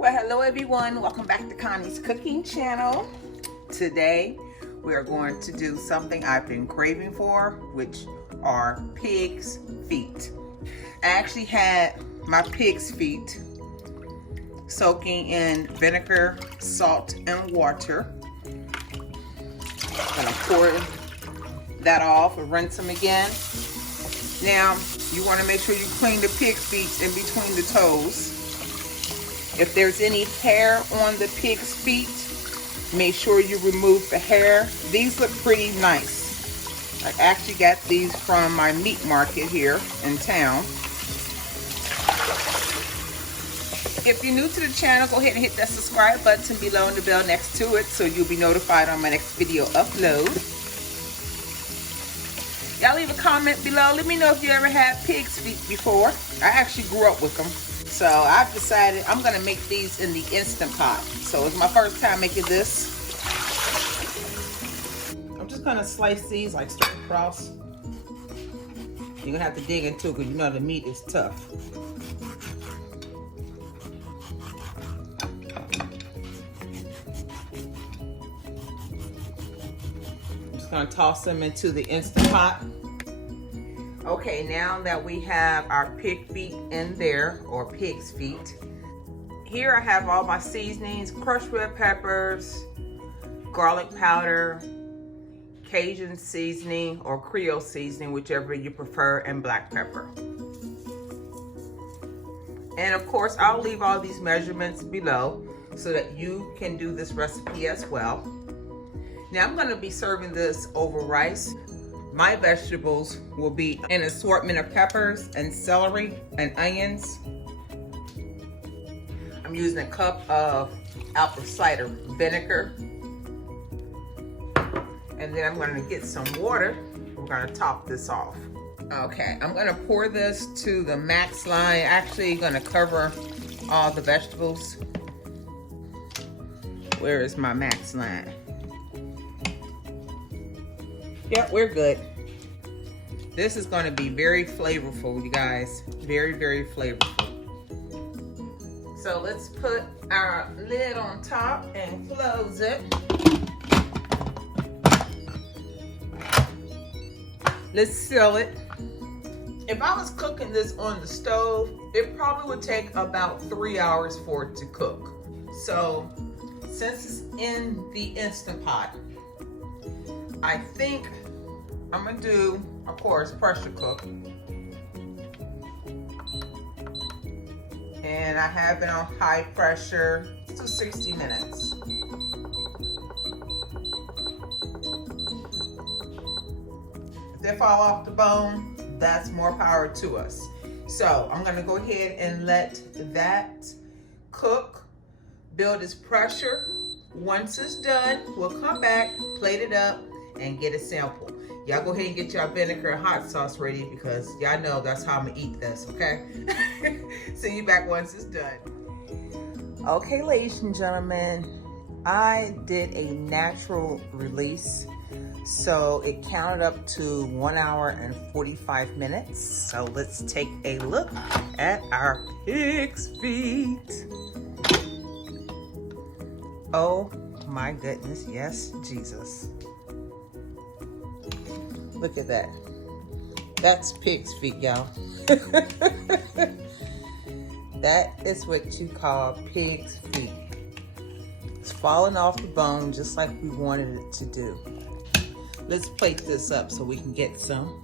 Well, hello everyone. Welcome back to Connie's cooking channel. Today we are going to do something I've been craving for, which are pig's feet. I actually had my pig's feet soaking in vinegar, salt, and water. I'm gonna pour that off and rinse them again. Now, you want to make sure you clean the pig's feet in between the toes. If there's any hair on the pig's feet, make sure you remove the hair. These look pretty nice. I actually got these from my meat market here in town. If you're new to the channel, go ahead and hit that subscribe button below and the bell next to it so you'll be notified on my next video upload. Y'all leave a comment below. Let me know if you ever had pig's feet before. I actually grew up with them. So I've decided I'm gonna make these in the Instant Pot. So it's my first time making this. I'm just gonna slice these like straight across. You're gonna have to dig into it because you know the meat is tough. I'm just gonna toss them into the Instant Pot. Okay, now that we have our pig feet in there, or pig's feet, here I have all my seasonings: crushed red peppers, garlic powder, Cajun seasoning or Creole seasoning, whichever you prefer, and black pepper. And of course, I'll leave all these measurements below so that you can do this recipe as well. Now I'm gonna be serving this over rice. My vegetables will be an assortment of peppers and celery and onions. I'm using a cup of apple cider vinegar. And then I'm gonna get some water. We're gonna top this off. Okay, I'm gonna pour this to the max line. Actually gonna cover all the vegetables. Where is my max line? Yep, we're good. This is going to be very flavorful, you guys. Very, very flavorful. So let's put our lid on top and close it. Let's seal it. If I was cooking this on the stove, it probably would take about 3 hours for it to cook. So since it's in the Instant Pot, I think I'm gonna do, of course, pressure cook. And I have it on high pressure to 60 minutes. If they fall off the bone, that's more power to us. So I'm gonna go ahead and let that cook, build its pressure. Once it's done, we'll come back, plate it up, and get a sample. Y'all go ahead and get y'all vinegar and hot sauce ready because y'all know that's how I'm gonna eat this, okay? See you back once it's done. Okay, ladies and gentlemen, I did a natural release. So it counted up to 1 hour and 45 minutes. So let's take a look at our pig's feet. Oh my goodness, yes, Jesus. Look at that. That's pig's feet, y'all. That is what you call pig's feet. It's falling off the bone just like we wanted it to do. Let's plate this up so we can get some.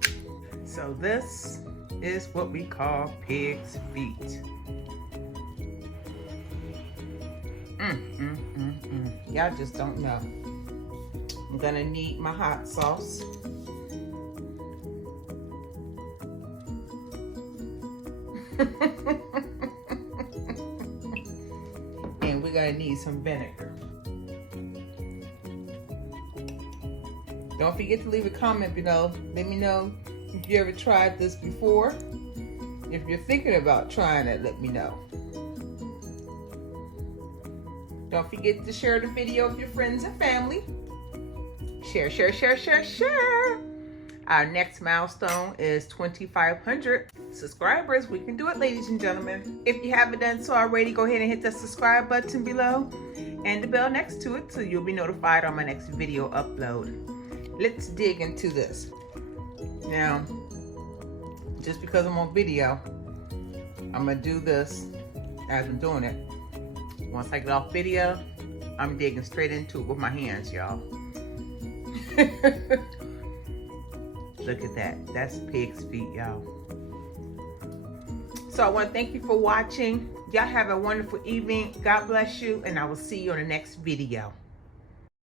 So this is what we call pig's feet. Y'all just don't know. I'm gonna need my hot sauce. And we're gonna need some vinegar. Don't forget to leave a comment below. Let me know if you ever tried this before. If you're thinking about trying it, let me know. Don't forget to share the video with your friends and family. Share, share, share, share, share. Our next milestone is 2,500 subscribers, we can do it, ladies and gentlemen. If you haven't done so already, go ahead and hit the subscribe button below and the bell next to it so you'll be notified on my next video upload. Let's dig into this. Now, just because I'm on video, I'm gonna do this as I'm doing it. Once I get off video, I'm digging straight into it with my hands, y'all. Look at that. That's pig's feet, y'all. So I want to thank you for watching. Y'all have a wonderful evening. God bless you, and I will see you on the next video.